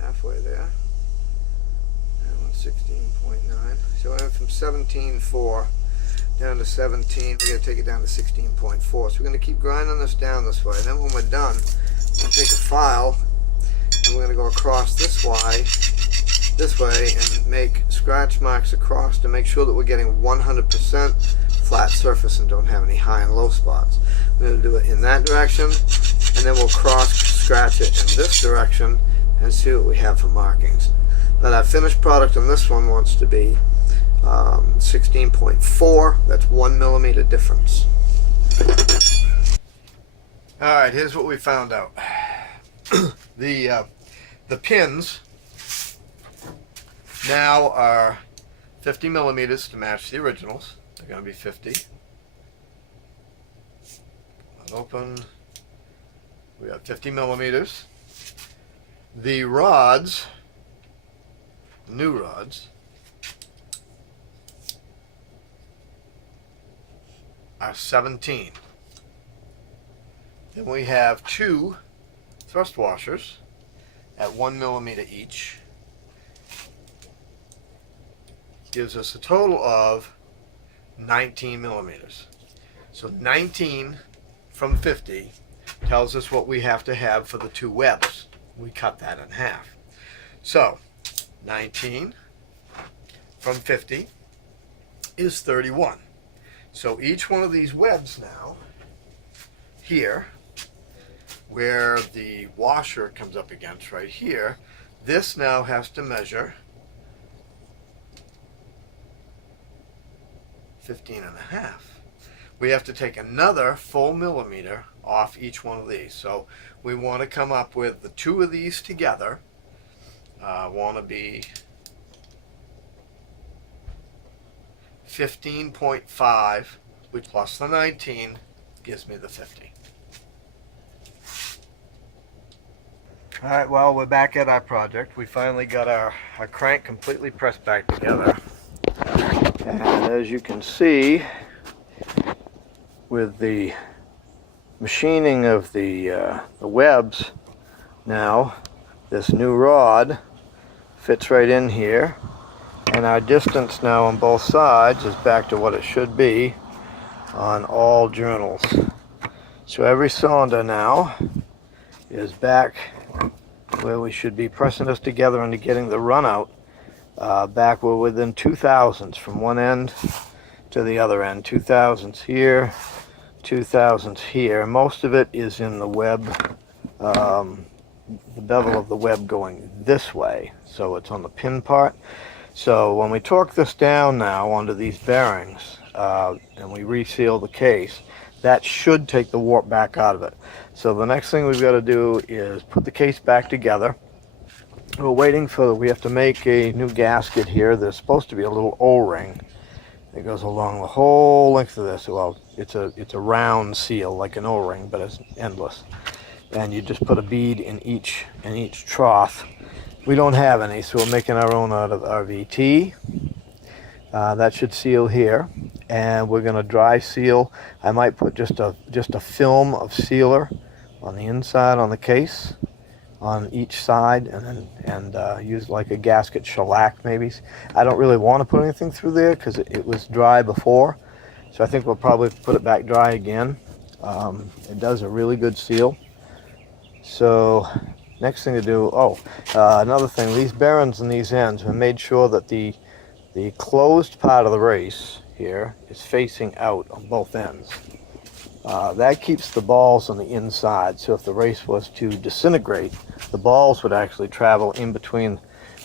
halfway there. That one's 16.9. So I went from 17.4 down to 17. We're going to take it down to 16.4. So we're going to keep grinding this down this way. And then when we're done, we'll take a file and we're going to go across this way and make scratch marks across to make sure that we're getting 100% flat surface and don't have any high and low spots. We're going to do it in that direction, and then we'll cross scratch it in this direction and see what we have for markings. But our finished product on this one wants to be 16.4. That's 1 millimeter difference. Alright, here's what we found out. The pins now are 50 millimeters to match the originals. They're going to be 50. Open. We got 50 millimeters. The rods, new rods, are 17. Then we have 2 thrust washers at 1 millimeter each. Gives us a total of 19 millimeters. So 19 from 50 tells us what we have to have for the 2 webs. We cut that in half. So 19 from 50 is 31. So each one of these webs now, here, where the washer comes up against right here, this now has to measure 15.5. We have to take another full millimeter off each one of these. So we want to come up with the 2 of these together. Want to be 15.5, which plus the 19 gives me the 50. Alright, well, we're back at our project. We finally got our crank completely pressed back together. And as you can see, with the machining of the webs now, this new rod fits right in here, and our distance now on both sides is back to what it should be on all journals. So every cylinder now is back where we should be pressing this together and getting the run out. Back we're within 2 thousandths from one end to the other end. 2 thousandths here, 2 thousandths here. Most of it is in the web, the bevel of the web going this way, so it's on the pin part. So when we torque this down now onto these bearings and we reseal the case, that should take the warp back out of it. So the next thing we've got to do is put the case back together. We're waiting for, we have to make a new gasket here. There's supposed to be a little O-ring that goes along the whole length of this. Well, it's a round seal like an O-ring, but it's endless. And you just put a bead in each trough. We don't have any, so we're making our own out of RVT. That should seal here, and we're going to dry seal. I might put just a film of sealer on the inside on the case, on each side, and use like a gasket shellac maybe. I don't really want to put anything through there because it was dry before, so I think we'll probably put it back dry again. It does a really good seal. So next thing to do, another thing, these bearings and these ends, we made sure that the closed part of the race here is facing out on both ends. That keeps the balls on the inside, so if the race was to disintegrate, the balls would actually travel in between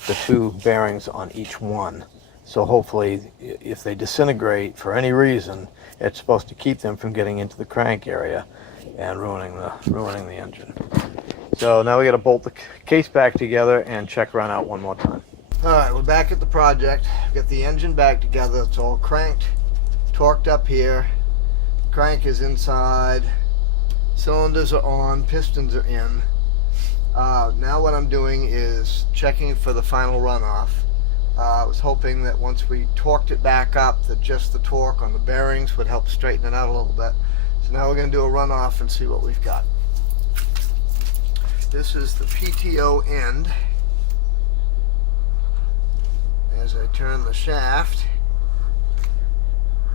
the 2 bearings on each one. So hopefully, if they disintegrate for any reason, it's supposed to keep them from getting into the crank area and ruining the engine. So now we got to bolt the case back together and check run out one more time. Alright, we're back at the project. We've got the engine back together. It's all cranked, torqued up here. Crank is inside. Cylinders are on, pistons are in. Now what I'm doing is checking for the final runoff. I was hoping that once we torqued it back up, that just the torque on the bearings would help straighten it out a little bit. So now we're going to do a runoff and see what we've got. This is the PTO end. As I turn the shaft,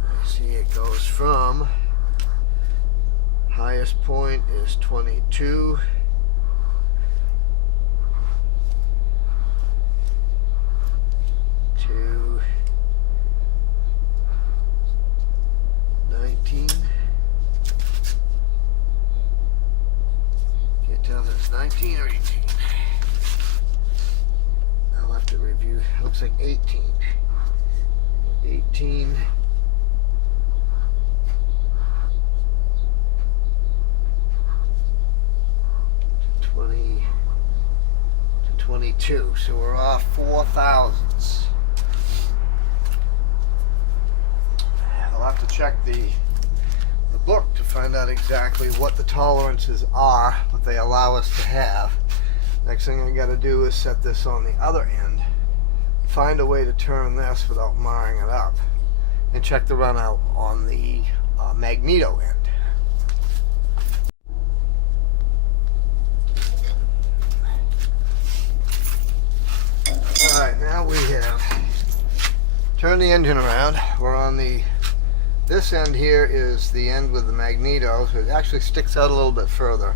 I see it goes from, highest point is 22 to 19. Can't tell if it's 19 or 18. I'll have to review. Looks like 18. 18. 20 to 22. So we're off 4 thousandths. I'll have to check the book to find out exactly what the tolerances are, what they allow us to have. Next thing I got to do is set this on the other end, find a way to turn this without marring it up, and check the run out on the magneto end. Alright, now we have turned the engine around. We're on this end here is the end with the magneto, so it actually sticks out a little bit further.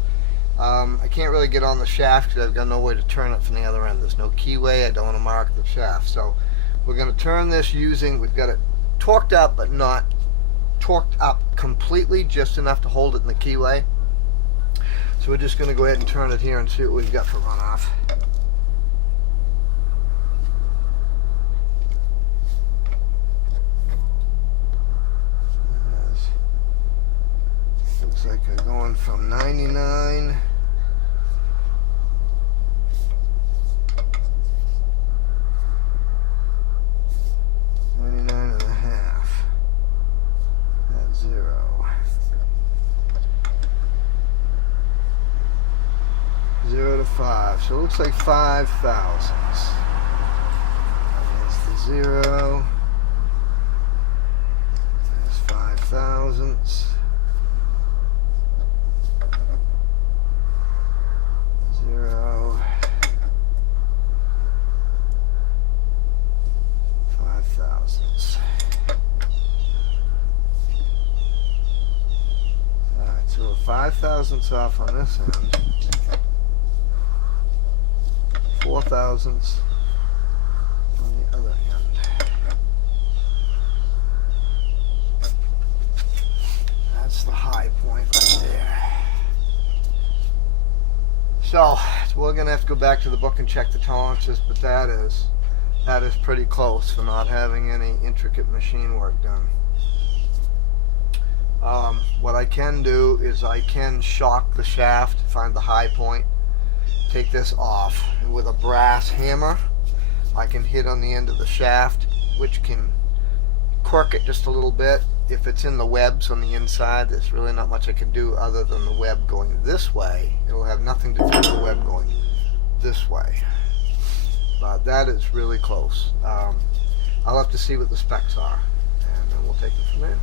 I can't really get on the shaft because I've got no way to turn it from the other end. There's no keyway. I don't want to mark the shaft. So we're going to turn this using, we've got it torqued up but not torqued up completely, just enough to hold it in the keyway. So we're just going to go ahead and turn it here and see what we've got for runoff. Looks like they're going from 99 and a half. That's 0. 0 to 5. So it looks like 5 thousandths. That's the 0. That's 5 thousandths. 0. 5 thousandths. Alright, so we're 5 thousandths off on this end. 4 thousandths on the other end. That's the high point right there. So we're going to have to go back to the book and check the tolerances, but that is pretty close for not having any intricate machine work done. What I can do is I can shock the shaft, find the high point, take this off, and with a brass hammer I can hit on the end of the shaft, which can cork it just a little bit. If it's in the webs on the inside, there's really not much I can do other than the web going this way. It'll have nothing to do with the web going this way. But that is really close. I'll have to see what the specs are, and then we'll take it from there.